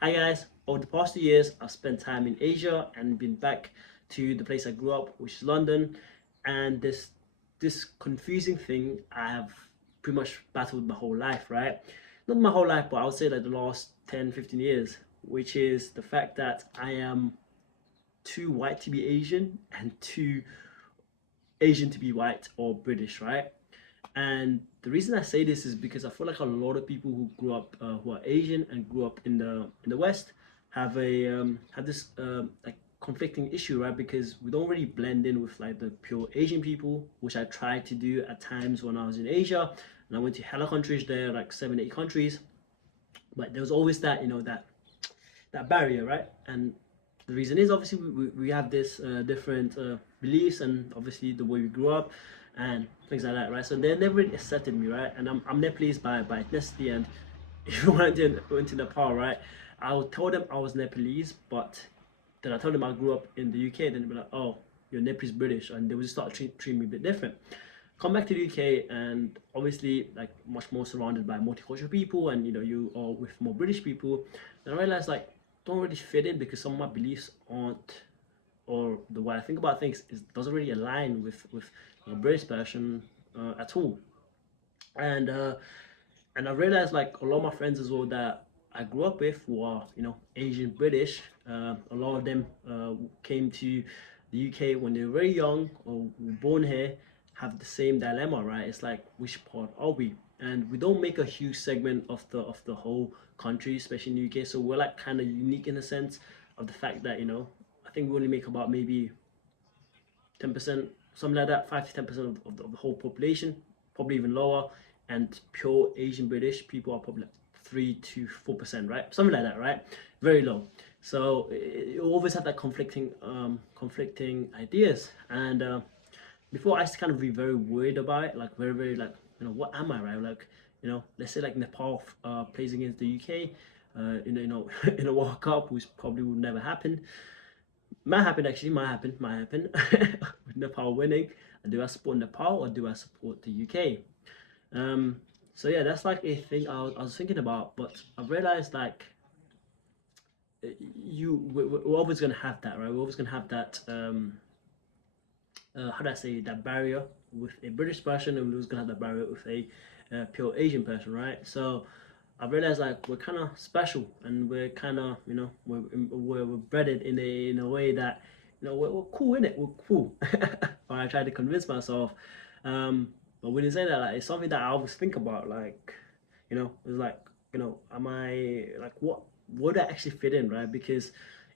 Hi guys, over the past 2 years I've spent time in Asia and been back to the place I grew up, which is London, and this confusing thing I have pretty much battled my whole life, right? Not my whole life, but I would say like the last 10, 15 years, which is the fact that I am too white to be Asian and too Asian to be white or British, right? And the reason I say this is because I feel like a lot of people who grew up, who are Asian and grew up in the West, have this like conflicting issue, right? Because we don't really blend in with like the pure Asian people, which I tried to do at times when I was in Asia, and I went to hella countries there, like 7, 8 countries. But there was always that, that barrier, right? And the reason is obviously we have this different beliefs and obviously the way we grew up and things like that, right? So they never really accepted me, right? And I'm Nepalese by ethnicity, and if you went to Nepal, right, I would tell them I was Nepalese, but then I told them I grew up in the UK, then they'd be like, oh, you're Nepalese British, and they would just start treating me a bit different. Come back to the UK, and obviously like much more surrounded by multicultural people, and you are with more British people. And I realized like don't really fit in because some of my beliefs aren't, or the way I think about things is doesn't really align with a British person at all. And I realized like a lot of my friends as well that I grew up with were Asian British. A lot of them came to the UK when they were very young or were born here, have the same dilemma, right? It's like which part are we? And we don't make a huge segment of the whole country, especially in the UK. So we're like kind of unique in the sense of the fact that I think we only make about maybe 10%, something like that, 5 to 10% of the whole population, probably even lower. And pure Asian British people are probably like 3 to 4%, right? Something like that, right? Very low. So you always have that conflicting ideas. And before I used to kind of be very worried about it, like very, very like, what am I, right? Like, let's say like Nepal plays against the UK, in a World Cup, which probably would never happen. Might happen actually, might happen with Nepal winning. Do I support Nepal or do I support the UK? Um, so yeah, that's like a thing I was thinking about, but I realized like we're always gonna have that, right? We're always gonna have that. How do I say that barrier with a British person, and we're always gonna have that barrier with a pure Asian person, right? So I realized like we're kind of special, and we're kind of we're bred in a way that we're cool in it. We're cool. Or I tried to convince myself, but when you say that, like, it's something that I always think about. Like, it's like am I like what do I actually fit in, right? Because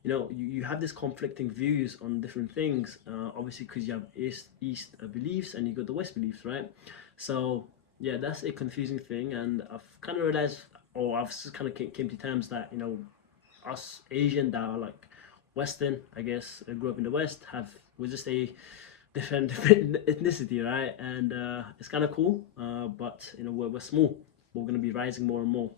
you have this conflicting views on different things. Obviously, because you have East beliefs and you got the West beliefs, right? So yeah, that's a confusing thing, and I've kind of realized, or I've kind of came to terms that us Asian that are like Western, I guess, grew up in the West, we're just a different ethnicity, right? And it's kind of cool, but we're small. We're gonna be rising more and more.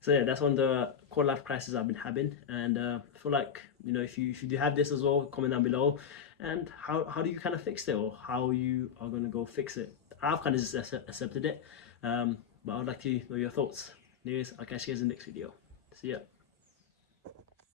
So yeah, that's one of the core life crises I've been having, and I feel like if you do have this as well, comment down below, and how do you kind of fix it, or how you are gonna go fix it. I've kind of just accepted it, but I would like to know your thoughts. Anyways, I'll catch you guys in the next video. See ya.